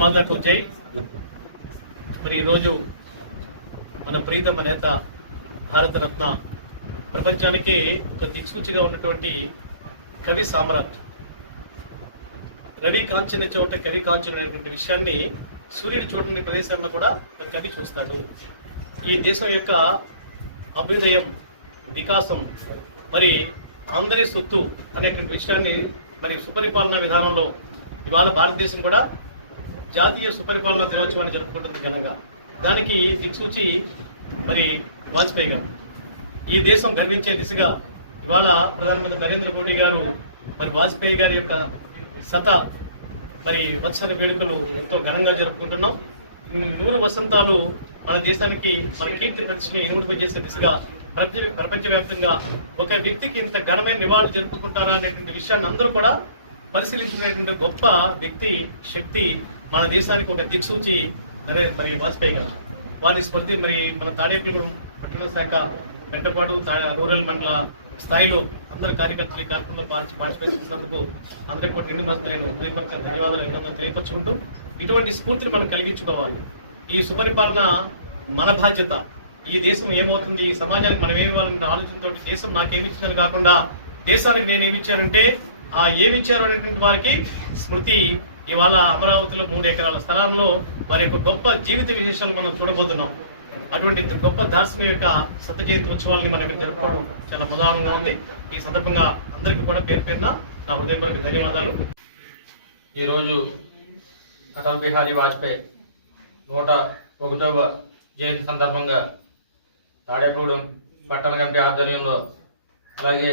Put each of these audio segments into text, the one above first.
మాతకు జై. మరి ఈరోజు మన ప్రీతమ నేత భారతరత్న ప్రపంచానికి ఒక దిక్సూచిగా ఉన్నటువంటి కవి సామ్రాట్. రవి కాంచిన చోట కవి కాంచిన అనేటువంటి విషయాన్ని సూర్యుడు చూడని ప్రదేశాల్లో కూడా ఒక కవి చూస్తాడు. ఈ దేశం యొక్క అభ్యుదయం వికాసం మరి అందరి సొత్తు అనేటువంటి విషయాన్ని మరి సుపరిపాలన విధానంలో ఇవాళ భారతదేశం కూడా జాతీయ సుపరిపాలన దినోత్సవాన్ని జరుపుకుంటుంది ఘనంగా. దానికి దిక్సూచి మరి వాజ్పేయి గారు. ఈ దేశం గర్వించే దిశగా ఇవాళ ప్రధానమంత్రి నరేంద్ర మోడీ గారు మరి వాజ్పేయి గారి యొక్క శత మరి వత్సర వేడుకలు ఎంతో ఘనంగా జరుపుకుంటున్నాం. నూరు వసంతాలు మన దేశానికి మన కీర్తి ప్రతిష్టని చేసే దిశగా ప్రపంచ ప్రపంచవ్యాప్తంగా ఒక వ్యక్తికి ఇంత ఘనమైన నివాళులు జరుపుకుంటారా అనేటువంటి విషయాన్ని అందరూ కూడా పరిశీలించినటువంటి గొప్ప వ్యక్తి శక్తి మన దేశానికి ఒక దిక్సూచి అదే మరి వాజ్పేయి గారు. వారి స్మృతి మరి మన తాడేపల్లిగూడెం పట్టణ శాఖ వెంటపాటు రూరల్ మండల స్థాయిలో అందరు కార్యకర్తలు ఈ కార్యక్రమంలో పార్టి- పార్టిసిపేట్ చేసినందుకు అందరికీ కూడా నిండు మనసు నేను ధన్యవాదాలు అభినందనలు తెలియపరచుకుంటూ ఇటువంటి స్ఫూర్తిని మనం కలిగించుకోవాలి. ఈ సుపరిపాలన మన బాధ్యత. ఈ దేశం ఏమవుతుంది? ఈ సమాజానికి మనం ఏమి ఇవ్వాలనే ఆలోచనతో దేశం నాకేమిచ్చినది కాకుండా దేశానికి నేను ఏమిచ్చానంటే ఆ ఏమిచ్చారు అనేటువంటి వారికి స్మృతి ఇవాళ అమరావతిలో మూడు ఎకరాల స్థలాల్లో వారి యొక్క గొప్ప జీవిత విశేషాలు మనం చూడబోతున్నాం. అటువంటి గొప్ప దార్శనిక యొక్క సత్యజీవిత ఉత్సవాల్ని మనం జరుపుకోవడం చాలా ప్రధానంగా ఉంది. ఈ సందర్భంగా అందరికీ కూడా పేరు పేరున నా హృదయపూర్వక ధన్యవాదాలు. ఈరోజు అటల్ బిహారీ వాజ్పేయి నూట ఒకటవ జయంతి సందర్భంగా తాడేపూడెం పట్టణ కమిటీ ఆధ్వర్యంలో అలాగే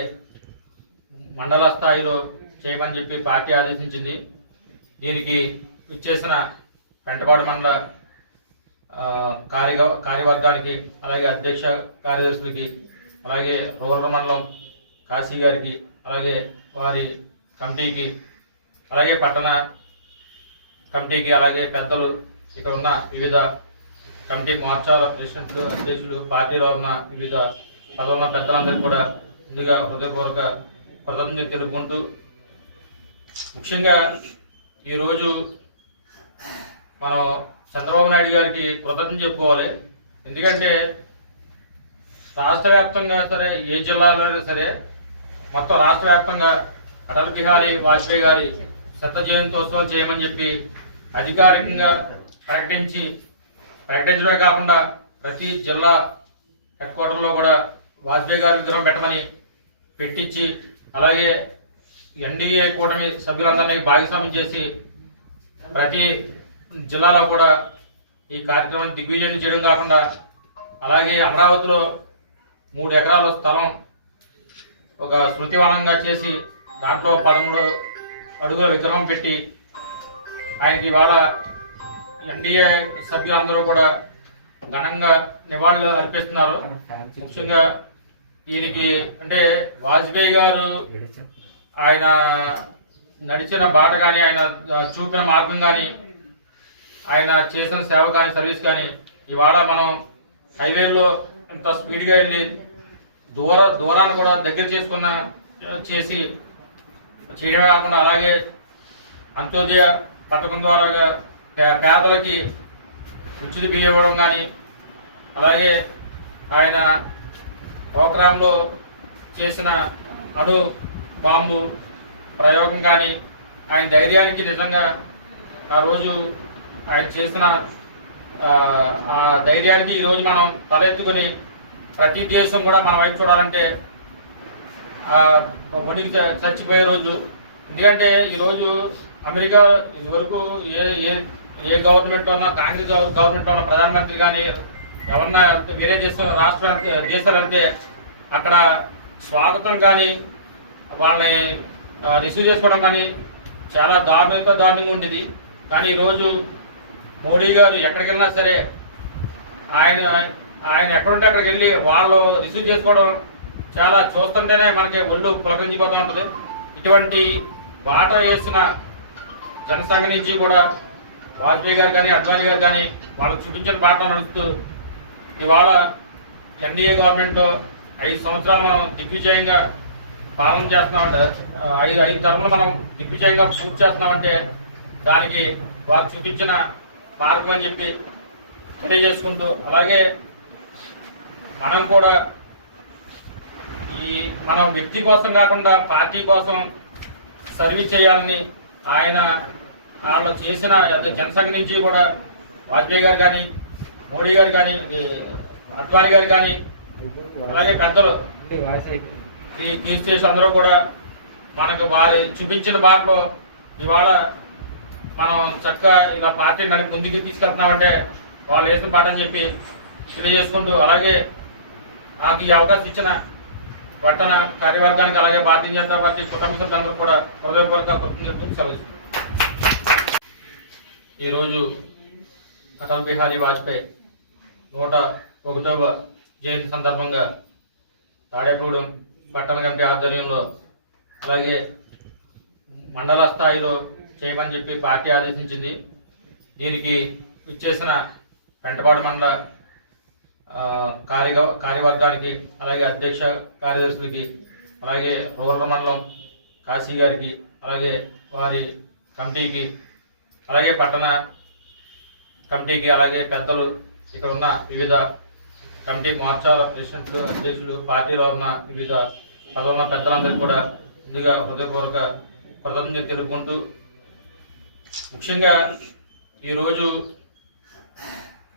మండల స్థాయిలో చేయమని చెప్పి పార్టీ ఆదేశించింది. దీనికి ఇచ్చేసిన పెంటపాడు మండల కార్య కార్యవర్గానికి అలాగే అధ్యక్ష కార్యదర్శులకి అలాగే రూరల్ మండలం కాశీ గారికి అలాగే వారి కమిటీకి అలాగే పట్టణ కమిటీకి అలాగే పెద్దలు ఇక్కడ ఉన్న వివిధ కమిటీ మోర్చాల ప్రెసిడెంట్లు అధ్యక్షులు పార్టీలో ఉన్న వివిధ పదవున్న పెద్దలందరికీ కూడా ముందుగా హృదయపూర్వక కృతజ్ఞతలు తెలుపుకుంటూ ముఖ్యంగా ఈరోజు మనం చంద్రబాబు నాయుడు గారికి కృతజ్ఞత చెప్పుకోవాలి. ఎందుకంటే రాష్ట్ర వ్యాప్తంగా సరే ఏ జిల్లాలో అయినా సరే మొత్తం రాష్ట్ర వ్యాప్తంగా అటల్ బిహారీ వాజ్పేయి గారి శత జయంతోత్సవం చేయమని చెప్పి అధికారికంగా ప్రకటించి ప్రకటించడమే కాకుండా ప్రతి జిల్లా హెడ్ క్వార్టర్లో కూడా వాజ్పేయి గారి విగ్రహం పెట్టమని పెట్టించి అలాగే ఎన్డీఏ కూటమి సభ్యులందరినీ భాగస్వామ్యం చేసి ప్రతి జిల్లాలో కూడా ఈ కార్యక్రమాన్ని దిగ్విజయం చేయడం కాకుండా అలాగే అమరావతిలో మూడు ఎకరాల స్థలం ఒక స్మృతివనంగా చేసి దాంట్లో పదమూడు అడుగుల విగ్రహం పెట్టి ఆయనకి ఇవాళ ఎన్డీఏ సభ్యులందరూ కూడా ఘనంగా నివాళులు అర్పిస్తున్నారు. ముఖ్యంగా ఈయనకి అంటే వాజ్పేయి గారు ఆయన నడిచిన బాట కానీ ఆయన చూపిన మార్గం కానీ ఆయన చేసిన సేవ కానీ సర్వీస్ కానీ ఇవాళ మనం హైవేల్లో ఇంత స్పీడ్గా వెళ్ళి దూర దూరాన్ని కూడా దగ్గర చేసుకున్న చేసి చేయడమే కాకుండా అలాగే అంత్యోదయ పథకం ద్వారా పే- పేదలకి ఉచిత బియ్యం ఇవ్వడం కానీ అలాగే ఆయన ప్రోగ్రాంలో చేసిన అడు బాంబు ప్రయోగం కానీ ఆయన ధైర్యానికి నిజంగా ఆ రోజు ఆయన చేసిన ఆ, ధైర్యానికి ఈరోజు మనం తలెత్తుకుని ప్రతి దేశం కూడా మన వైపు చూడాలంటే ఆ, వణికి చచ్చిపోయే రోజు. ఎందుకంటే ఈరోజు అమెరికా ఇదివరకు ఏ ఏ ఏ గవర్నమెంట్ ఉన్నా కాంగ్రెస్ గవర్నమెంట్ ఉన్న ప్రధానమంత్రి కానీ ఎవరన్నా వేరే దేశం రాష్ట్ర దేశాలు వెళ్తే అక్కడ స్వాగతం కానీ వాళ్ళని రిసీవ్ చేసుకోవడం కానీ చాలా దారుణంతో దారుణంగా ఉండేది. కానీ ఈరోజు మోడీ గారు ఎక్కడికి వెళ్ళినా సరే ఆయన ఆయన ఎక్కడుంటే అక్కడికి వెళ్ళి వాళ్ళు రిసీవ్ చేసుకోవడం చాలా చూస్తుంటేనే మనకి ఒళ్ళు పులకరించిపోతూ ఉంటుంది. ఇటువంటి బాట వేసిన జనసంఘ నుంచి కూడా వాజ్పేయి గారు కానీ అద్వానీ గారు కానీ వాళ్ళు చూపించిన బాట నడుస్తూ ఇవాళ ఎన్డీఏ గవర్నమెంట్లో ఐదు సంవత్సరాలు మనం దిగ్విజయంగా పాలన చేస్తున్నామంటే ఐదు ఐదు తరములు మనం దిగ్విజయంగా పూర్తి చేస్తున్నామంటే దానికి వారు చూపించిన మార్గం అని చెప్పి తెలియజేసుకుంటూ అలాగే మనం కూడా ఈ మన వ్యక్తి కోసం కాకుండా పార్టీ కోసం సర్వీస్ చేయాలని ఆయన వాళ్ళు చేసిన అదే జనసంఘ నుంచి కూడా వాజ్పేయి గారు కానీ మోడీ గారు కానీ అద్వానీ గారు కానీ అలాగే పెద్దలు ఈ క్రిస్టియన్స్ అందరూ కూడా మనకు వారి చూపించిన బాటలో ఇవాళ మనం చక్కగా ఇలా పార్టీ నడిపి ముందుకు తీసుకెళ్తున్నామంటే వాళ్ళు వేసిన పాట అని చెప్పి తెలియజేసుకుంటూ అలాగే నాకు ఈ అవకాశం ఇచ్చిన పట్టణ కార్యవర్గానికి అలాగే భారతీయ జనతా పార్టీ కుటుంబ సభ్యులందరూ కూడా హృదయపూర్వక కృతజ్ఞతలు సెలవు ఈరోజు అటల్ బిహారీ వాజ్పేయి నూట ఒకటవ జయంతి సందర్భంగా తాడేపూడెం పట్టణ కమిటీ ఆధ్వర్యంలో అలాగే మండల స్థాయిలో చేయమని చెప్పి పార్టీ ఆదేశించింది. దీనికి ఇచ్చేసిన పెంటపాడు మండల కార్య కార్యవర్గానికి అలాగే అధ్యక్ష కార్యదర్శులకి అలాగే రూరల్ మండలం కాశీ గారికి అలాగే వారి కమిటీకి అలాగే పట్టణ కమిటీకి అలాగే పెద్దలు ఇక్కడ ఉన్న వివిధ కమిటీ మోర్చాల ప్రెసిడెంట్లు అధ్యక్షులు పార్టీలో ఉన్న వివిధ పదవున్న పెద్దలందరికీ కూడా ముందుగా హృదయపూర్వక కృతజ్ఞత తెలుపుకుంటూ ముఖ్యంగా ఈరోజు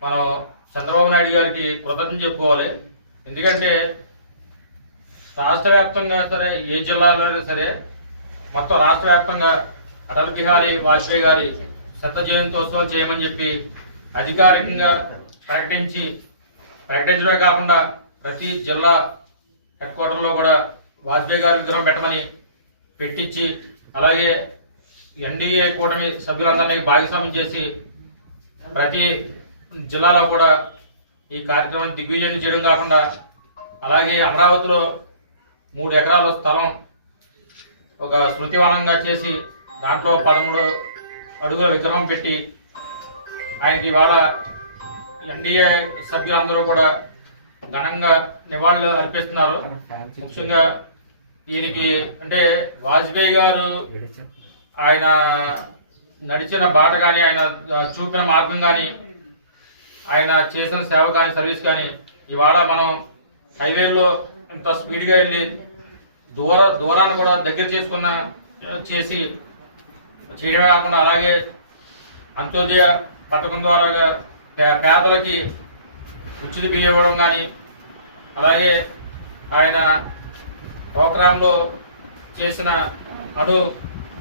మనం చంద్రబాబు నాయుడు గారికి కృతజ్ఞత చెప్పుకోవాలి. ఎందుకంటే రాష్ట్ర వ్యాప్తంగా సరే ఏ జిల్లాలో అయినా సరే మొత్తం రాష్ట్ర వ్యాప్తంగా అటల్ బిహారీ వాజ్పేయి గారి శత జయంతోత్సవం చేయమని చెప్పి అధికారికంగా ప్రకటించి ప్రకటించడమే కాకుండా ప్రతి జిల్లా హెడ్ క్వార్టర్లో కూడా వాజ్పేయి గారి విగ్రహం పెట్టమని పెట్టించి అలాగే ఎన్డీఏ కూటమి సభ్యులందరినీ భాగస్వామ్యం చేసి ప్రతి జిల్లాలో కూడా ఈ కార్యక్రమాన్ని దిగ్విజయం చేయడం కాకుండా అలాగే అమరావతిలో మూడు ఎకరాల స్థలం ఒక స్మృతివనంగా చేసి దాంట్లో పదమూడు అడుగుల విగ్రహం పెట్టి ఆయనకి ఇవాళ ఎన్డీఏ సభ్యులందరూ కూడా ఘనంగా నివాళులు అర్పిస్తున్నారు. ముఖ్యంగా దీనికి అంటే వాజ్పేయి గారు ఆయన నడిచిన బాట కానీ ఆయన చూపిన మార్గం కానీ ఆయన చేసిన సేవ కానీ సర్వీస్ కానీ ఇవాళ మనం హైవేల్లో ఇంత స్పీడ్గా వెళ్ళి దూర దూరాన్ని కూడా దగ్గర చేసుకున్న చేసి చేయడమే కాకుండా అలాగే అంత్యోదయ పథకం ద్వారా పేదలకి ఉచిత బియ్యం ఇవ్వడం కానీ అలాగే ఆయన ప్రోగ్రాంలో చేసిన అడు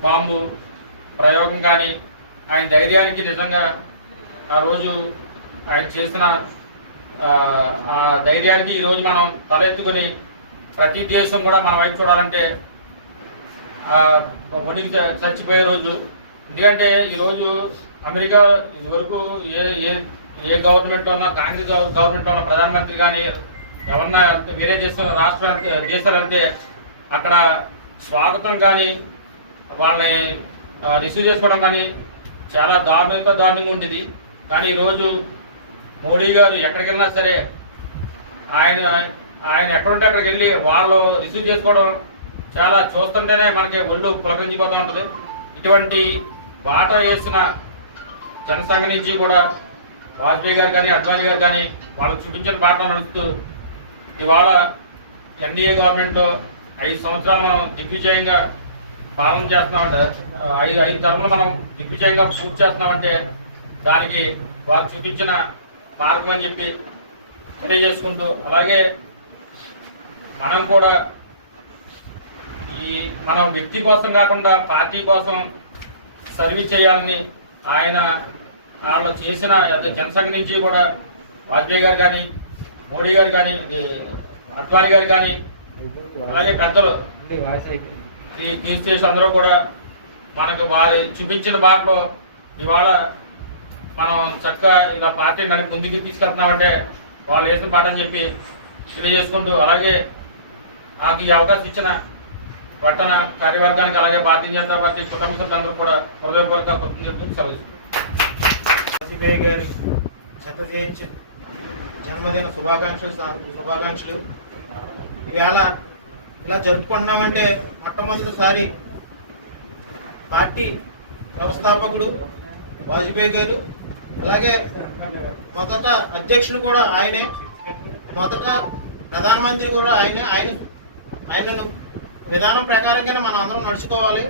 బాంబు ప్రయోగం కానీ ఆయన ధైర్యానికి నిజంగా ఆ రోజు ఆయన చేసిన ఆ, ధైర్యానికి ఈరోజు మనం తలెత్తుకుని ప్రతి దేశం కూడా మన వైపు చూడాలంటే ఆ, వణికి చచ్చిపోయే రోజు. ఎందుకంటే ఈరోజు అమెరికా ఇదివరకు ఏ ఏ ఏ గవర్నమెంట్ ఉన్నా కాంగ్రెస్ గవర్నమెంట్ ఉన్న ప్రధానమంత్రి కానీ ఎవరన్నా వేరే దేశం రాష్ట్ర దేశాలు వెళ్తే అక్కడ స్వాగతం కానీ వాళ్ళని రిసీవ్ చేసుకోవడం కానీ చాలా దారుణంగా దారుణంగా ఉండేది. కానీ ఈరోజు మోడీ గారు ఎక్కడికి వెళ్ళినా సరే ఆయన ఆయన ఎక్కడుంటే అక్కడికి వెళ్ళి వాళ్ళు రిసీవ్ చేసుకోవడం చాలా చూస్తుంటేనే మనకి ఒళ్ళు పులకరించిపోతూ ఉంటుంది. ఇటువంటి బాట వేసిన జనసంఘ నుంచి కూడా వాజ్పేయి గారు కానీ అద్వానీ గారు కానీ వాళ్ళు చూపించిన పాటలు నడుస్తూ ఇవాళ ఎన్డీఏ గవర్నమెంట్లో ఐదు సంవత్సరాలు మనం దిగ్విజయంగా పాలన చేస్తున్నామంటే ఐదు ఐదు తరములు మనం దిగ్విజయంగా పూర్తి చేస్తున్నామంటే దానికి వారు చూపించిన మార్గం అని చెప్పి తెలియజేసుకుంటూ అలాగే మనం కూడా ఈ మన వ్యక్తి కోసం కాకుండా పార్టీ కోసం సర్వీస్ చేయాలని ఆయన వాళ్ళు చేసిన అదే జనసంఘ నుంచి కూడా వాజ్పేయి గారు కానీ మోడీ గారు కానీ అద్వానీ గారు కానీ అలాగే పెద్దలు. కేసు చేసి అందరూ కూడా మనకు వారి చూపించిన బాటలో ఇవాళ మనం చక్కగా ఇలా పార్టీ నడిపి ముందుకు తీసుకెళ్తున్నామంటే వాళ్ళు వేసిన పాట అని చెప్పి తెలియజేసుకుంటూ అలాగే నాకు ఈ అవకాశం ఇచ్చిన పట్టణ కార్యవర్గానికి అలాగే భారతీయ జనతా పార్టీ కుటుంబ సభ్యులందరూ కూడా హృదయపూర్వక కృతజ్ఞతలు సెలవు వెంకయ్య గారి జత జయంతి జన్మదిన శుభాకాంక్షలు శుభాకాంక్షలు. ఈవేళ ఇలా జరుపుకుంటున్నామంటే మొట్టమొదటిసారి పార్టీ వ్యవస్థాపకుడు వాజ్పేయి గారు అలాగే మొదట అధ్యక్షుడు కూడా ఆయనే మొదట ప్రధానమంత్రి కూడా ఆయనే ఆయన ఆయనను విధానం ప్రకారంగానే మనం అందరం నడుచుకోవాలి.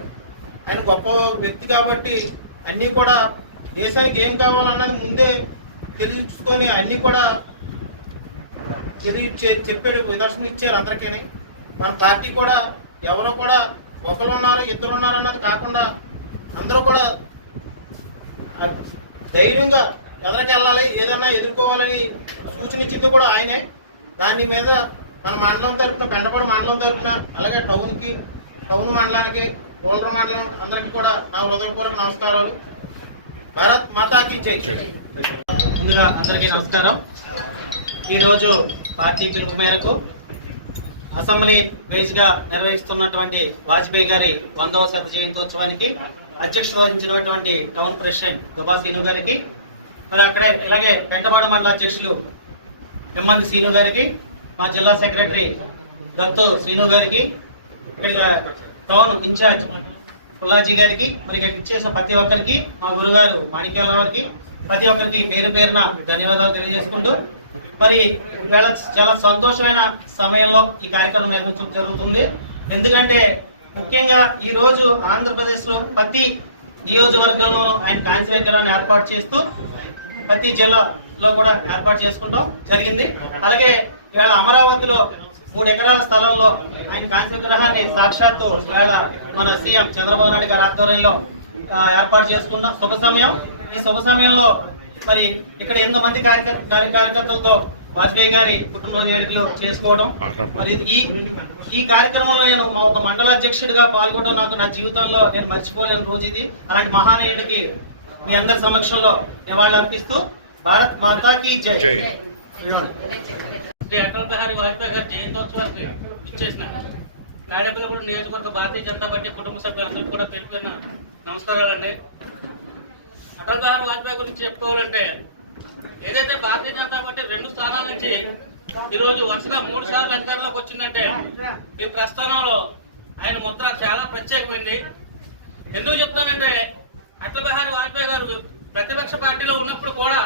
ఆయన గొప్ప వ్యక్తి కాబట్టి అన్నీ కూడా దేశానికి ఏం కావాలన్నది ముందే తెలియచుకొని అన్నీ కూడా తెలియ చెప్పాడు నిదర్శనం ఇచ్చారు అందరికీ మన పార్టీ కూడా ఎవరో కూడా ఒకరు ఉన్నారు ఇద్దరు ఉన్నారు అన్నది కాకుండా అందరూ కూడా ధైర్యంగా ఎదరికి వెళ్ళాలి ఏదైనా ఎదుర్కోవాలని సూచన ఇచ్చింది కూడా ఆయనే. దాని మీద మన మండలం తరపున పెండపడి మండలం తరపున అలాగే టౌన్కి టౌన్ మండలానికి కోల్ర మండలం అందరికీ కూడా నా హృదయపూర్వక నమస్కారాలు. భారత్ మాతాకి జై. ముందుగా అందరికీ నమస్కారం. ఈరోజు పార్టీ పిలుపు మేరకు అసెంబ్లీ బేస్గా నిర్వహిస్తున్నటువంటి వాజ్పేయి గారి వందవ శత జయంతోత్సవానికి అధ్యక్షత వహించినటువంటి టౌన్ ప్రెసిడెంట్ దుబా సీను గారికి మరి అక్కడే ఇలాగే పెంటవాడ మండల అధ్యక్షులు ఎమ్మెల్యే సీను గారికి మా జిల్లా సెక్రటరీ దత్తు శ్రీను గారికి ఇక్కడ టౌన్ ఇన్ఛార్జ్ పుల్లాజీ గారికి మరి ఇక్కడ ఇచ్చేసిన ప్రతి ఒక్కరికి మా గురుగారు మాణిక్యాల గారికి ప్రతి ఒక్కరికి పేరు పేరున ధన్యవాదాలు తెలియజేసుకుంటూ మరి ఇవాళ చాలా సంతోషమైన సమయంలో ఈ కార్యక్రమం నిర్వహించడం జరుగుతుంది. ఎందుకంటే ముఖ్యంగా ఈ రోజు ఆంధ్రప్రదేశ్లో ప్రతి నియోజకవర్గంలో ఆయన కాంతి విగ్రహాన్ని ఏర్పాటు చేస్తూ ప్రతి జిల్లాలో కూడా ఏర్పాటు చేసుకుంటాం జరిగింది. అలాగే ఇవాళ అమరావతిలో మూడు ఎకరాల స్థలంలో ఆయన కాంతి విగ్రహాన్ని సాక్షాత్తు మన సీఎం చంద్రబాబు నాయుడు గారి ఆధ్వర్యంలో ఏర్పాటు చేసుకున్నాం శుభ సమయం. ఈ శుభ సమయంలో మరి ఇక్కడ ఎంతో మంది కార్యకర్ కార్య- కార్యకర్తలతో వాజ్పేయి గారి పుట్టినరోజు వేడుకలు చేసుకోవడం. మరి ఈ ఈ కార్యక్రమంలో నేను మా ఒక మండల అధ్యక్షుడిగా పాల్గొనడం నాకు నా జీవితంలో నేను మర్చిపోలేని రోజు ఇది. అలాంటి మహానీయుడికి మీ అందరి సమక్షంలో నివాళులు అర్పిస్తూ భారత్ మాతాకి జై. శ్రీ అటల్ బిహారీ వాజ్పేయి గారి జయంతోత్సవానికి ఇచ్చేసిన తాడేపల్లిగూడ నియోజకవర్గ భారతీయ జనతా పార్టీ కుటుంబ సభ్యులందరికీ కూడా పేరు నమస్కారాలండి. అటల్ బిహారీ వాజ్పేయి గురించి చెప్పుకోవాలంటే ఏదైతే భారతీయ జనతా పార్టీ రెండు స్థానాల నుంచి ఈరోజు వరుసగా మూడు సార్లు అధికారంలోకి వచ్చిందంటే ఈ ప్రస్థానంలో ఆయన ముద్ర చాలా ప్రత్యేకమైంది. ఎందుకు చెప్తానంటే అటల్ బిహారీ వాజ్పేయి గారు ప్రతిపక్ష పార్టీలో ఉన్నప్పుడు కూడా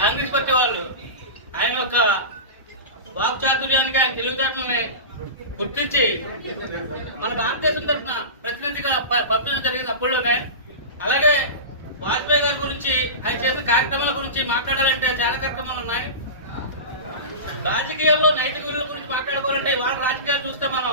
కాంగ్రెస్ పార్టీ వాళ్ళు ఆయన యొక్క వాక్చాతుర్యానికి ఆయన తెలివితేటలని గుర్తించి మన భారతదేశం తరఫున ప్రతినిధిగా పంపించడం జరిగింది అప్పుడులోనే అలాగే వాజ్పేయి గారి గురించి ఆయన చేసిన కార్యక్రమాల గురించి మాట్లాడాలంటే చాలా కార్యక్రమాలు ఉన్నాయి. రాజకీయాల్లో నైతిక విలువల గురించి మాట్లాడుకోవాలంటే వాళ్ళ రాజకీయాలు చూస్తే మనం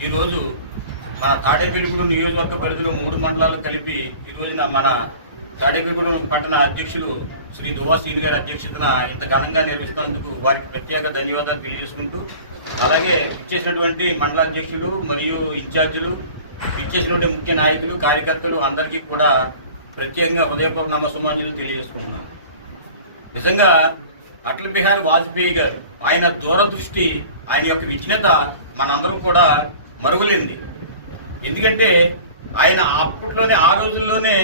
ఈరోజు మన తాడేపల్లిగూడెం నియోజకవర్గ పరిధిలో మూడు మండలాలు కలిపి ఈ రోజున మన తాడేపల్లిగూడెం పట్టణ అధ్యక్షులు శ్రీ దువాసీని గారి అధ్యక్షతన ఇంత ఘనంగా నిర్వహిస్తున్నందుకు వారికి ప్రత్యేక ధన్యవాదాలు తెలియజేసుకుంటూ అలాగే ఇచ్చేసినటువంటి మండల అధ్యక్షులు మరియు ఇన్ఛార్జీలు ఇచ్చేసినటువంటి ముఖ్య నాయకులు కార్యకర్తలు అందరికీ కూడా ప్రత్యేకంగా హృదయపూర్వక నమస్సుమాంజలు తెలియజేసుకుంటున్నాను. నిజంగా అటల్ బిహారీ వాజ్పేయి గారు ఆయన దూరదృష్టి ఆయన యొక్క విజ్ఞత మనందరం కూడా మరుగులేంది ఎందుకంటే ఆయన అప్పట్లోనే ఆ రోజుల్లోనే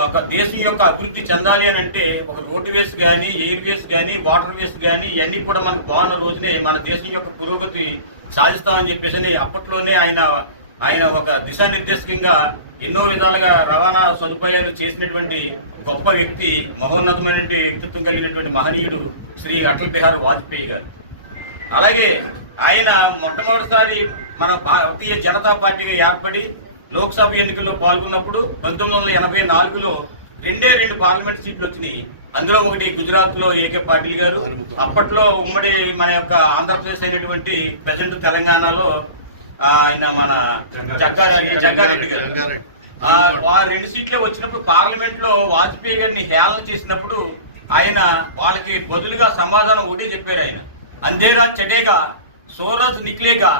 ఒక దేశం యొక్క అభివృద్ధి చెందాలి అని అంటే ఒక రోడ్డు వేస్ కానీ ఎయిర్ వేస్ కానీ వాటర్ వేస్ కానీ ఇవన్నీ కూడా మనకు బాగున్న రోజునే మన దేశం యొక్క పురోగతి సాధిస్తామని చెప్పేసి అప్పట్లోనే ఆయన ఆయన ఒక దిశానిర్దేశకంగా ఎన్నో విధాలుగా రవాణా సదుపాయాలు చేసినటువంటి గొప్ప వ్యక్తి మహోన్నతమైన వ్యక్తిత్వం కలిగినటువంటి మహనీయుడు శ్రీ అటల్ బిహారీ వాజ్పేయి గారు. అలాగే ఆయన మొట్టమొదటిసారి మన భారతీయ జనతా పార్టీగా ఏర్పడి లోక్సభ ఎన్నికల్లో పాల్గొన్నప్పుడు పంతొమ్మిది వందల ఎనభై నాలుగులో రెండే రెండు పార్లమెంట్ సీట్లు వచ్చినాయి. అందులో ఒకటి గుజరాత్లో ఏకే పాటిల్ గారు. అప్పట్లో ఉమ్మడి మన యొక్క ఆంధ్రప్రదేశ్ అయినటువంటి ప్రజెంట్ తెలంగాణలో ఆయన మన జగ్గారెడ్డి జగ్గారెడ్డి గారు. ఆ, రెండు సీట్లే వచ్చినప్పుడు పార్లమెంట్లో వాజ్పేయి గారిని హేళన చేసినప్పుడు ఆయన వాళ్ళకి బదులుగా సమాధానం ఒకటే చెప్పారు ఆయన. అంధేరా చెడేగా సూరజ్ నిక్లేగా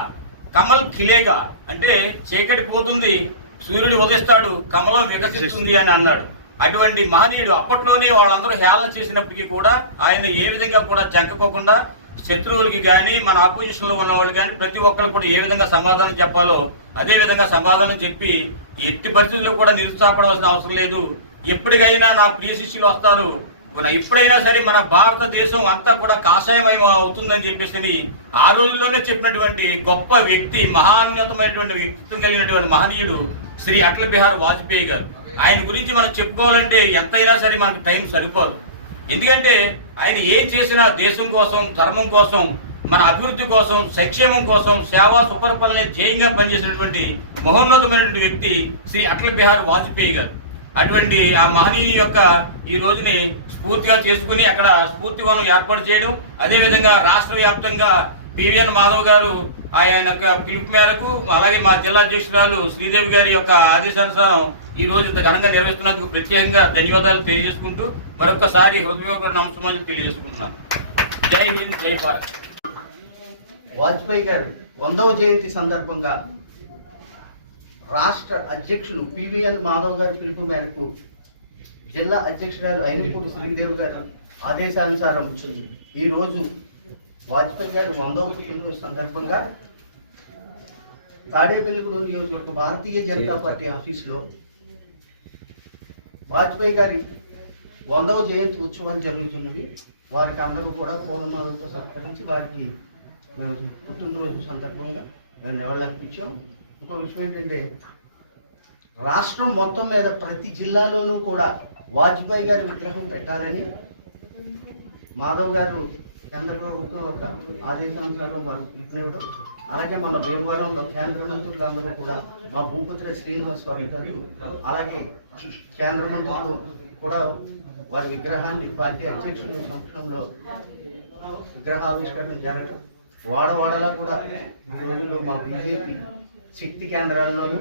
కమల్ ఖిలేగా. అంటే చీకటి పోతుంది సూర్యుడు ఉదయిస్తాడు కమలం వికసిస్తుంది అని అన్నాడు. అటువంటి మహనీయుడు అప్పట్లోనే వాళ్ళందరూ హేళన చేసినప్పటికీ కూడా ఆయన ఏ విధంగా కూడా జంకపోకుండా శత్రువులకి కానీ మన ఆపోజిషన్లో ఉన్న వాళ్ళు కానీ ప్రతి ఒక్కరు కూడా ఏ విధంగా సమాధానం చెప్పాలో అదే విధంగా సమాధానం చెప్పి ఎట్టి పరిస్థితుల్లో కూడా నిరుత్సాహపడవలసిన అవసరం లేదు. ఎప్పటికైనా నా ప్రియ శిష్యులు వస్తారు. మన ఎప్పుడైనా సరే మన భారతదేశం అంతా కూడా కాషాయమయం అవుతుందని చెప్పేసి ఆ రోజుల్లోనే చెప్పినటువంటి గొప్ప వ్యక్తి మహాన్నతమైనటువంటి వ్యక్తిత్వం కలిగినటువంటి మహనీయుడు శ్రీ అటల్ బిహారీ వాజ్పేయి గారు. ఆయన గురించి మనం చెప్పుకోవాలంటే ఎంతైనా సరే మనకు టైం సరిపోదు. ఎందుకంటే ఆయన ఏం చేసినా దేశం కోసం ధర్మం కోసం మన అభివృద్ధి కోసం సంక్షేమం కోసం సేవా సుపరిపాలన ధ్యేయంగా పనిచేసినటువంటి మహోన్నతమైనటువంటి వ్యక్తి శ్రీ అటల్ బిహారీ వాజ్పేయి గారు. అటువంటి ఆ మహనీయుని యొక్క ఈ రోజుని స్ఫూర్తిగా చేసుకుని అక్కడ స్ఫూర్తి వనం ఏర్పాటు చేయడం అదేవిధంగా రాష్ట్ర వ్యాప్తంగా పివిఎన్ మాధవ్ గారు ఆయన యొక్క పిలుపు మేరకు అలాగే మా జిల్లా అధ్యక్షురాలు శ్రీదేవి గారి యొక్క ఆదేశానుసారం ఈ రోజు ఇంత ఘనంగా నిర్వహిస్తున్నందుకు ప్రత్యేకంగా ధన్యవాదాలు తెలియజేసుకుంటూ మరొకసారి హృదయపూర్వక నమస్కారాలు తెలియజేసుకుంటున్నాను. జై హింద్ జై భారత్. వాజ్పేయి గారు వందవ జయంతి సందర్భంగా రాష్ట్ర అధ్యక్షులు పివిఎన్ మాధవ్ గారి పిలుపు మేరకు జిల్లా అధ్యక్షురాలు అయినపూడి శ్రీదేవ్ గారు ఆదేశానుసారం ఈ రోజు వాజ్పేయి గారి వందవ పుట్టినరోజు సందర్భంగా తాడేపల్లిగూడెం నియోజకవర్గ భారతీయ జనతా పార్టీ ఆఫీసులో వాజ్పేయి గారి వందవ జయంతి ఉత్సవాలు జరుగుతున్నవి. వారికి అందరూ కూడా పూర్ణమాలతో సత్కరించి వారికి మేము పుట్టినరోజు సందర్భంగా నివాళులర్పించాం ఒక విషయం ఏంటంటే రాష్ట్రం మొత్తం మీద ప్రతి జిల్లాలోనూ కూడా వాజ్పేయి గారి విగ్రహం పెట్టాలని మాధవ్ గారు చంద్రబాబుతో ఒక ఆదేశానుసారం వారు పిలుపునివ్వడం అలాగే మన భీమవరంలో కేంద్ర మంత్రులందరూ కూడా మా భూపతి శ్రీనివాస్ స్వామి గారు అలాగే కేంద్ర మంత్రులు కూడా వారి విగ్రహాన్ని పార్టీ అధ్యక్షుల సంవత్సరంలో విగ్రహావిష్కరణ జరగడం వాడవాడలా కూడా ఈ రోజుల్లో మా బీజేపీ శక్తి కేంద్రాల్లోనూ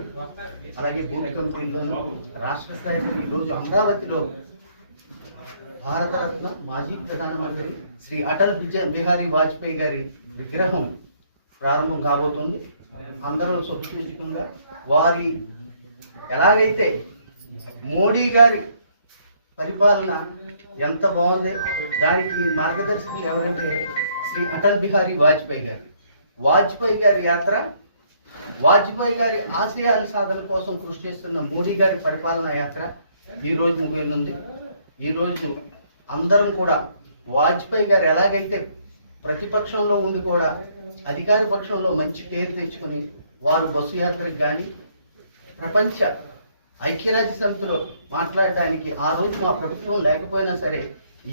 అలాగే భూమి కమిటీల్లోనూ రాష్ట్ర స్థాయిలో ఈ రోజు అమరావతిలో భారతరత్న మాజీ ప్రధానమంత్రి శ్రీ అటల్ బిజ- బిహారీ వాజ్పేయి గారి విగ్రహం ప్రారంభం కాబోతోంది. అందరూ సురక్షితంగా వారి ఎలాగైతే మోడీ గారి పరిపాలన ఎంత బాగుంది దానికి మార్గదర్శకులు ఎవరంటే శ్రీ అటల్ బిహారీ వాజ్పేయి గారు. వాజ్పేయి గారి యాత్ర వాజ్పేయి గారి ఆశయాల సాధన కోసం కృషి చేస్తున్న మోడీ గారి పరిపాలన యాత్ర ఈ రోజు ముగియనుంది. ఈ రోజు అందరం కూడా వాజ్పేయి గారు ఎలాగైతే ప్రతిపక్షంలో ఉండి కూడా అధికార పక్షంలో మంచి పేరు తెచ్చుకొని వారు బస్సు యాత్రకు కానీ ప్రపంచ ఐక్యరాజ్య సమితిలో మాట్లాడడానికి ఆ రోజు మా ప్రభుత్వం లేకపోయినా సరే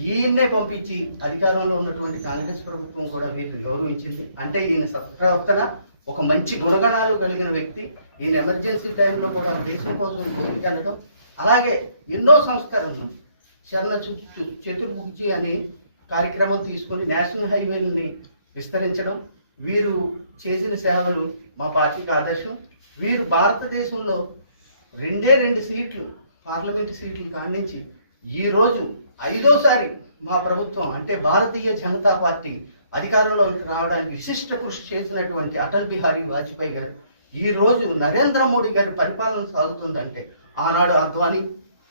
ఈయన్నే పంపించి అధికారంలో ఉన్నటువంటి కాంగ్రెస్ ప్రభుత్వం కూడా వీరిని గౌరవించింది. అంటే ఈయన సత్ప్రవర్తన ఒక మంచి గుణగణాలు కలిగిన వ్యక్తి ఈయన ఎమర్జెన్సీ టైంలో కూడా దేశం కోసం ముందుకెళ్ళడం అలాగే ఎన్నో సంస్కరణలు. చరణ చు- చు- అనే కార్యక్రమం తీసుకొని నేషనల్ హైవేలని విస్తరించడం వీరు చేసిన సేవలు మా పార్టీకి ఆదర్శం. వీరు భారతదేశంలో రెండే రెండు సీట్లు పార్లమెంట్ సీట్లు కానించి ఈరోజు ఐదోసారి మా ప్రభుత్వం అంటే భారతీయ జనతా పార్టీ అధికారంలోకి రావడానికి విశిష్ట కృషి చేసినటువంటి అటల్ బిహారీ వాజ్పేయి గారు ఈ రోజు నరేంద్ర మోడీ గారి పరిపాలన సాగుతుందంటే ఆనాడు అద్వానీ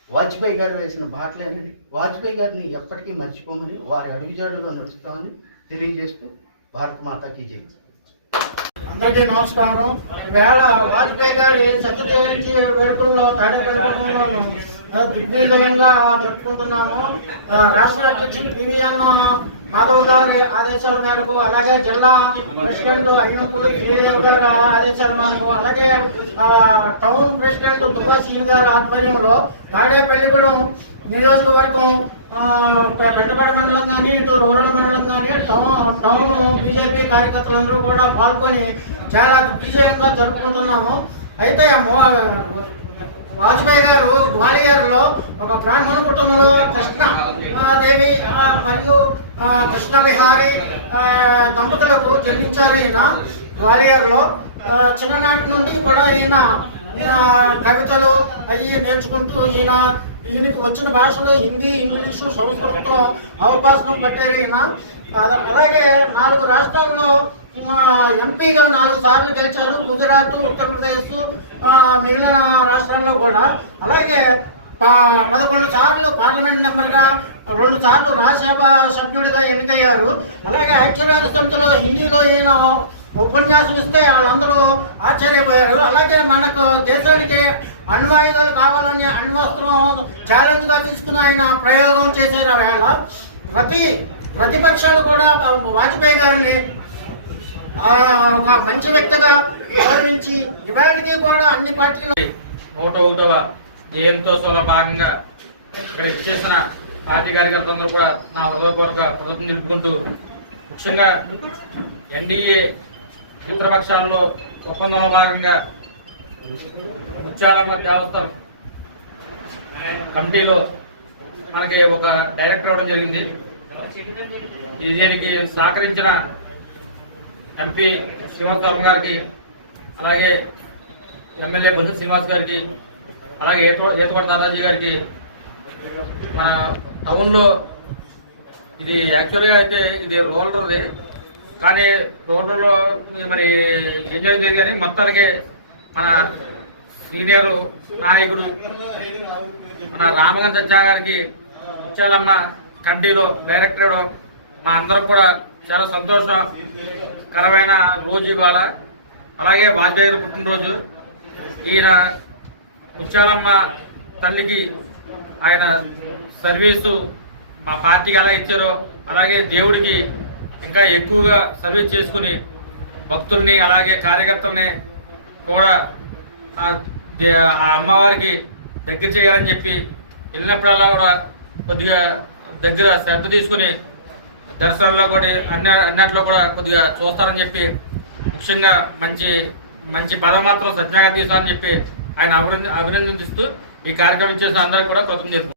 వాజ్పేయి గారు వేసిన బాటలేనని వాజ్పేయి గారిని ఎప్పటికీ మర్చిపోమని వారి అడుగుజాడలో నడుస్తామని తెలియజేస్తూ భారత మాతాకి జై. అందరికీ నమస్కారం. వేళ వాజ్పేయి గారి సత్య జయంతి వేడుకల్లో తాడేపల్లిగూడెంలో దిగ్విజయంగా జరుపుకుంటున్నాము. రాష్ట్ర అధ్యక్షుడు పివిఎన్ మాధవ్ గారి ఆదేశాల మేరకు అలాగే జిల్లా ప్రెసిడెంట్ అయినప్పుడు శ్రీదేవ్ గారి ఆదేశాల మేరకు అలాగే టౌన్ ప్రెసిడెంట్ తుపాసీన్ గారి ఆధ్వర్యంలో తాడేపల్లిగూడెం నియోజకవర్గం ఆ, పెద్దపేట మండలం కానీ ఇటు రూరల్ మండలం కానీ టౌన్ టౌన్ బీజేపీ కార్యకర్తలందరూ కూడా పాల్గొని చాలా విజయంగా జరుపుకుంటున్నాము. అయితే వాజ్పేయి గారు గ్వాలియర్లో ఒక బ్రాహ్మణ కుటుంబంలో కృష్ణ దేవి మరియు కృష్ణ విహారి దంపతులకు జన్మించారు ఈయన. గ్వాలియర్లో ఆ, చిన్ననాటి నుండి కూడా ఈయన కవితలు అవి నేర్చుకుంటూ ఈయన ఈయనకి వచ్చిన భాషలో హిందీ ఇంగ్లీషు సంస్కృతం అవకాశం పెట్టారు ఈయన. అలాగే నాలుగు రాష్ట్రాల్లో ఎంపీగా నాలుగు సార్లు గెలిచారు. గుజరాత్ ఉత్తరప్రదేశ్ మిగిలిన రాష్ట్రాల్లో కూడా. అలాగే పదకొండు సార్లు పార్లమెంట్ మెంబర్గా రెండు సార్లు రాజ్యసభ సభ్యుడిగా ఎన్నికయ్యారు. అలాగే ఐక్యరాజ్య సమితిలో హిందీలో ఈయన ఉపన్యాసం ఇస్తే వాళ్ళందరూ ఆశ్చర్యపోయారు. అలాగే మనకు దేశానికి అణ్వాయుధాలు కావాలని అణ్వస్త్రం ఛాలెంజ్గా తీసుకుని ఆయన ప్రయోగం చేశారు వేళ ప్రతి ప్రతిపక్షాలు కూడా వాజ్పేయి గారిని ఒక మంచి వ్యక్తిగా గౌరవించి ఇవాళకి కూడా అన్ని పార్టీలు నూట ఒకటవ జయంతోత్సవంలో భాగంగా ఇక్కడ ఇచ్చేసిన పార్టీ కార్యకర్తలందరూ కూడా నా హృదయపూర్వక కృతజ్ఞతలు తెలుపుకుంటూ ముఖ్యంగా ఎన్డీఏ మిత్రపక్షాల్లో ఒప్పందంలో భాగంగా ముత్యాలమ్మ దేవస్థానం కమిటీలో మనకి ఒక డైరెక్టర్ అవ్వడం జరిగింది. దీనికి సహకరించిన ఎంపీ శ్రీనివాస్ గారికి అలాగే ఎమ్మెల్యే బొజ్జ శ్రీనివాస్ గారికి అలాగే ఏతో ఏతవాడ దాదాజీ గారికి మన టౌన్లో ఇది యాక్చువల్గా అయితే ఇది రోలర్ది కానీ రూరల్లో మరి ఎంజాయ్ జరుగుతుంది కానీ మొత్తానికి మన సీనియర్ నాయకుడు మన రామగంధ సత్యా గారికి ముత్యాలమ్మ కమిటీలో డైరెక్టర్ ఇవ్వడం మా అందరం కూడా చాలా సంతోషకరమైన రోజు ఇవాళ. అలాగే వాజ్పేయి గారి పుట్టినరోజు. ఈయన ముత్యాలమ్మ తల్లికి ఆయన సర్వీసు మా పార్టీకి ఎలా ఇచ్చారో అలాగే దేవుడికి ఇంకా ఎక్కువగా సర్వీస్ చేసుకుని భక్తుల్ని అలాగే కార్యకర్తల్ని కూడా ఆ అమ్మవారికి దగ్గర చేయాలని చెప్పి వెళ్ళినప్పుడల్లా కూడా కొద్దిగా దగ్గర శ్రద్ధ తీసుకుని దర్శనంలో కూడా అన్ని అన్నిట్లో కూడా కొద్దిగా చూస్తారని చెప్పి ముఖ్యంగా మంచి మంచి పదం మాత్రం సత్యాగా తీస్తారని చెప్పి ఆయన అభినంద అభినందిస్తూ ఈ కార్యక్రమం చేసిన అందరికి కూడా కృతజ్ఞత